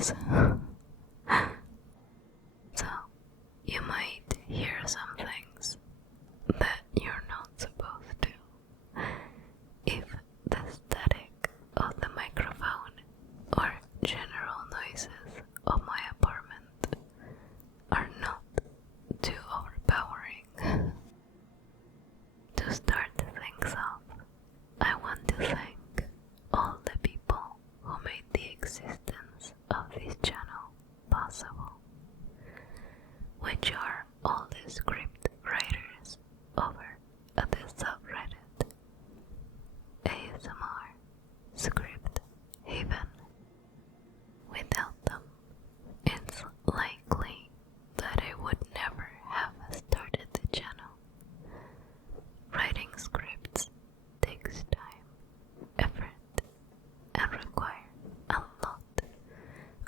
voice. So, you might hear some things that you're not supposed to. If the static of the microphone or general noises of my apartment are not too overpowering. To start things off, I want to thank all the people who made the existence of this channel possible, which are all the script writers over at the subreddit ASMRScriptHaven. Without them, it's likely that I would never have started the channel. Writing scripts takes time, effort, and requires a lot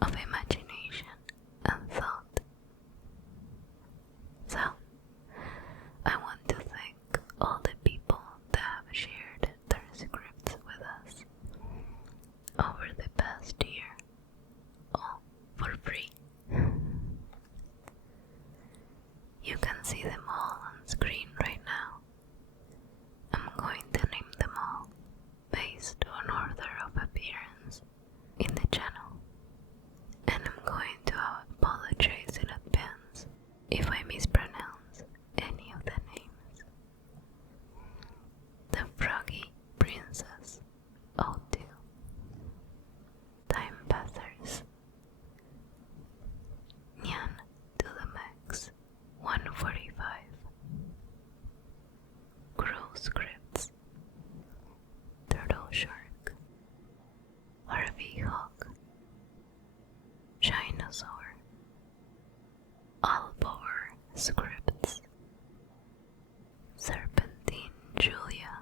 of imagination and thought. So, I want to thank all the people that have shared their scripts with us over the past year, all for free. You can see them all on screen right now. I'm going to name them all based on order of appearance in the channel, and I'm going to apologize in advance if I mispronounce any of the names. The Froggy Princess 02, Time Passers, Nyan to the Max 145, CruelScripts, Turtle Shark, Harvey Hawk, Shynosaur, AlvaaarScripts, SerpentineJulia,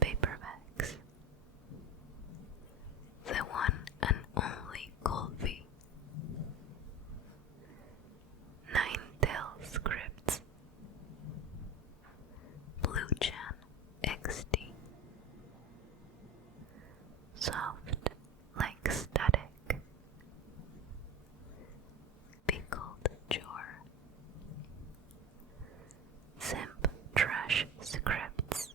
Paperbacks, the one and only Colby, NineTalesScripts, BluechanXD, softlikestatic, Pickled Jor, SerpentineJulia,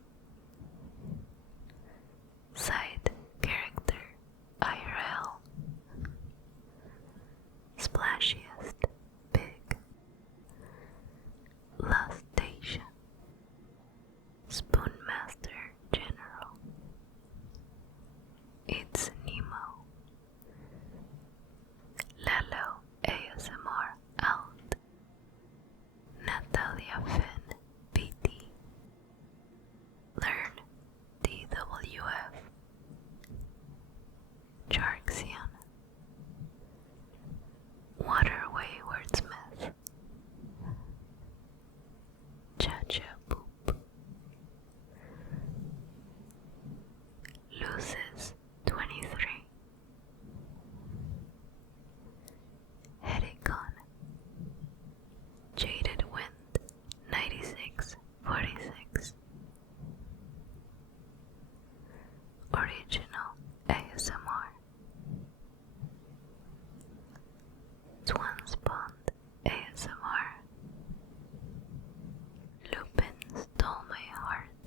SideCharacterIRL, SplashiestPig, Lustatia, SpoonmasterGeneral, itsNymmo, ASMR Out, NineTalesScripts PT, LearnTWF, charxion, Waterway Wordsmith, ChaChaBoop, Loses 23, Headigon, Jaded Wind 9646, OriginalASMR, Swanspond ASMR, lupinstolemyheart,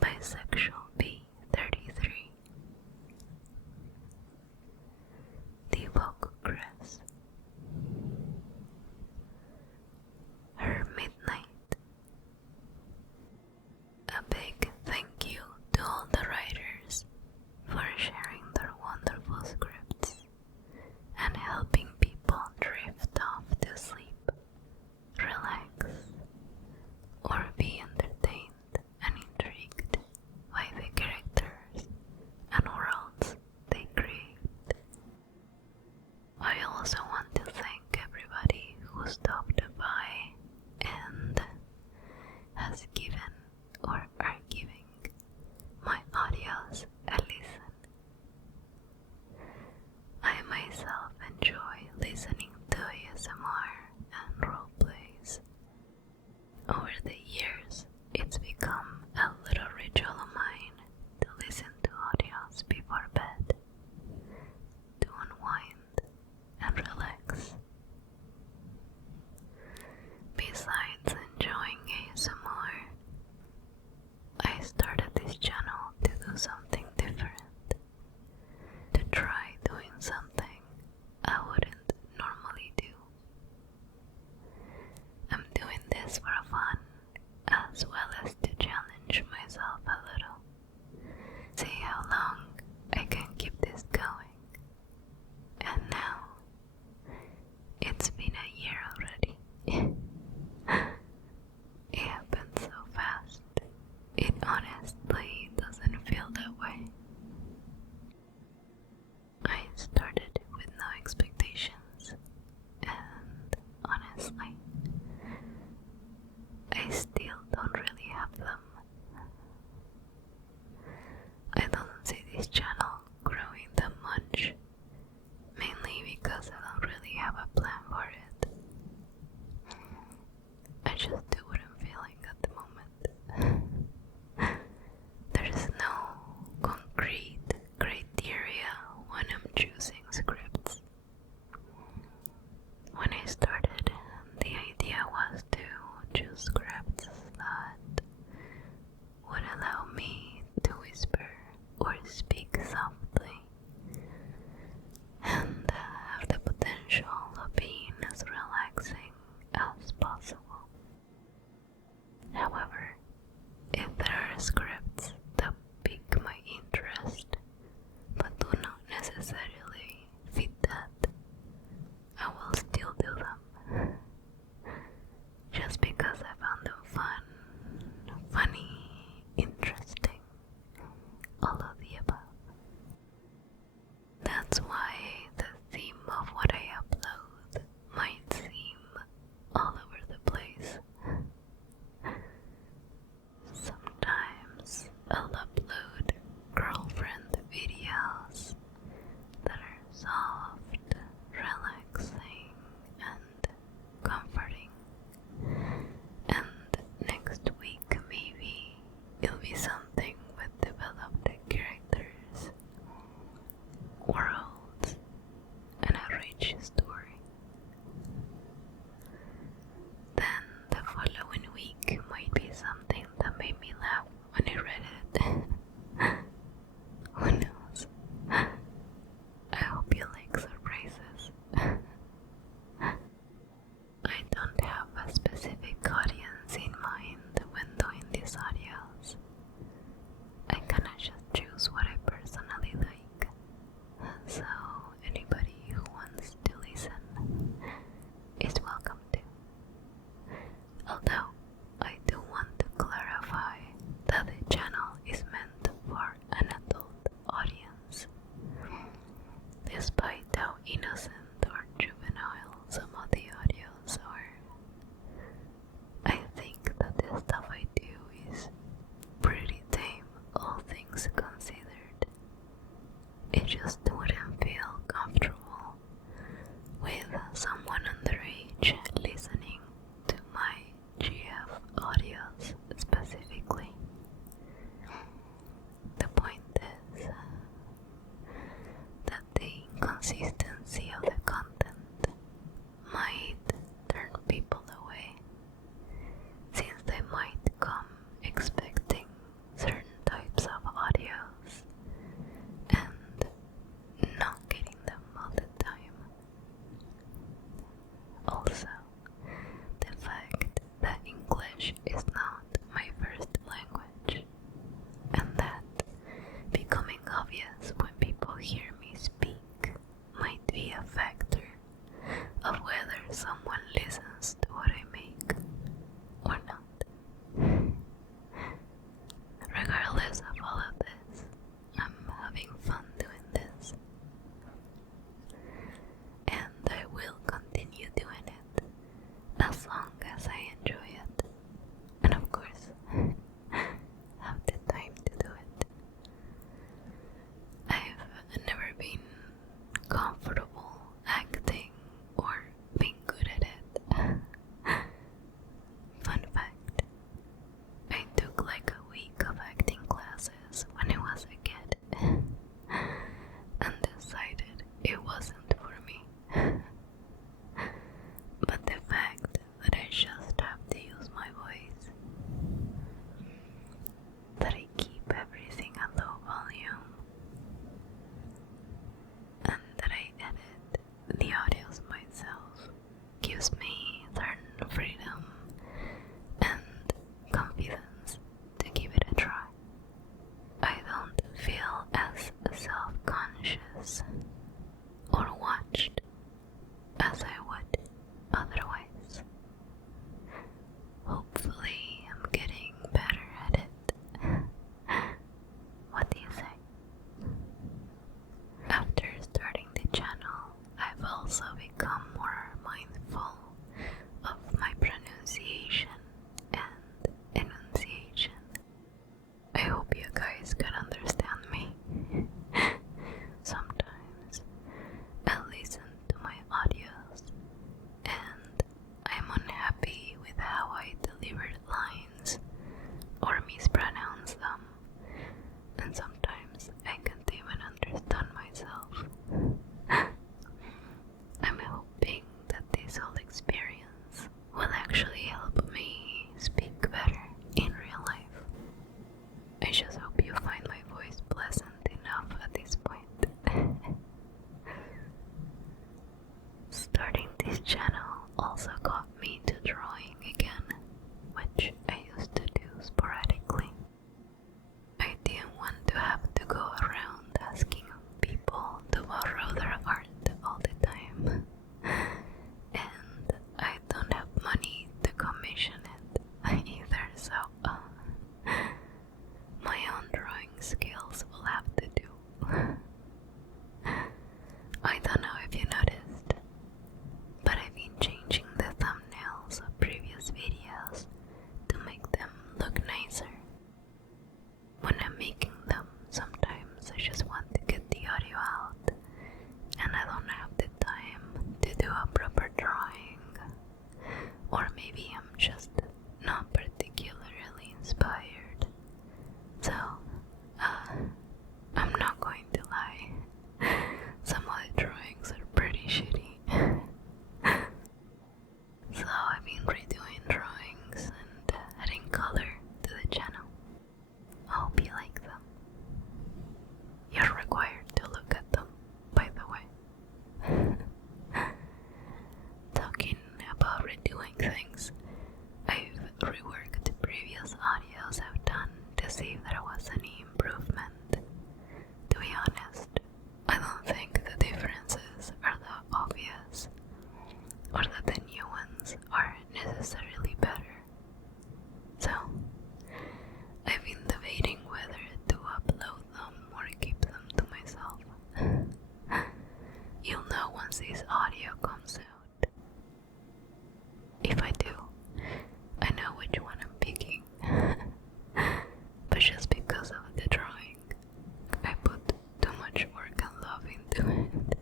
Bisexual B33, Devokgress, Her Midnight. A big thank you to all the writers for sharing their wonderful scripts and helping people drift off to sleep, relax, or be entertained and intrigued by the this channel growing that much, mainly because I don't really have a plan for it. I just do what I'm feeling at the moment. There is no concrete criteria when I'm choosing scripts. When I started, the idea was to choose scripts that would allow me to whisper or speak softly and have the potential of being as relaxing as possible. However, if there are scripts that pique my interest but do not necessarily fit that, I will still do them. Just because I found them fun, funny, interesting, all of the above. That's why the theme of what I upload might seem all over the place. Sometimes I'll upload girlfriend videos that are soft, relaxing, and comforting. And next week maybe it'll be something with developed characters, worlds, and a rich story. Then the following week might be something that made me laugh when I read it. Who knows? I hope you like surprises. I don't have a specific audience in mind when doing these audios. I kinda just choose what I personally like. So anybody who wants to listen is welcome to. Although I do want to clarify that the channel is meant for an adult audience. Despite how innocent or juvenile some of the audios are, I think that the stuff I do is pretty tame, all things considered. It just wouldn't feel comfortable with someone underage listening to my GF audios specifically. The point is that the inconsistency of the content might turn people away, since they might come expecting certain types of audios and channel also got me to drawing again, which I used to do sporadically. I didn't want to have to go around asking people to borrow their art all the time, and I don't have money to commission it either, so my own drawing skills will have to do. I don't know if you noticed, but I've been changing the thumbnails of previous videos to make them look nicer. When I'm making them, sometimes I just want to get the audio out, and I don't have the time to do a proper drawing. Or maybe I'm just not particularly inspired. So, I'm not going to lie. Some of the drawings are pretty shitty. So I've been redoing drawings and adding color to the channel. I hope you like them. You're required to look at them, by the way. Talking about redoing things, I've reworked previous audios I've done to see if there was any improvement. To be honest, I don't think the differences are that obvious, or that the new ones are necessarily better. So, I've been debating whether to upload them or keep them to myself. You'll know once this audio comes out. If I do, I know which one I'm picking. But just because of the drawing, I put too much work and love into it.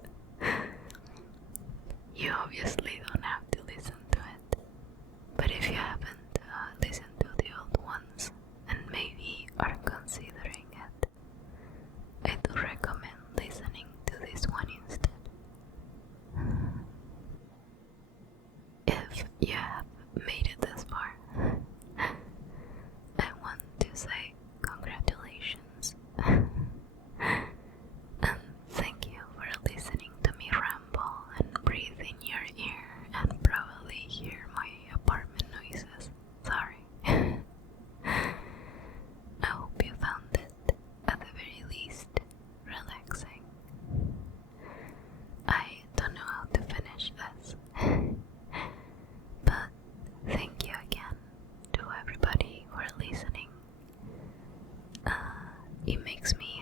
You obviously don't have to listen to it, but if you haven't listened to the old ones and maybe are considering it, I do recommend listening to this one instead. If you have made it this far, I want to say congratulations. And thank you for listening to me ramble and breathe in your ear and probably hear my apartment noises. Sorry. I hope you found it, at the very least, relaxing. I don't know how to finish this, but thank you again to everybody for listening. It makes me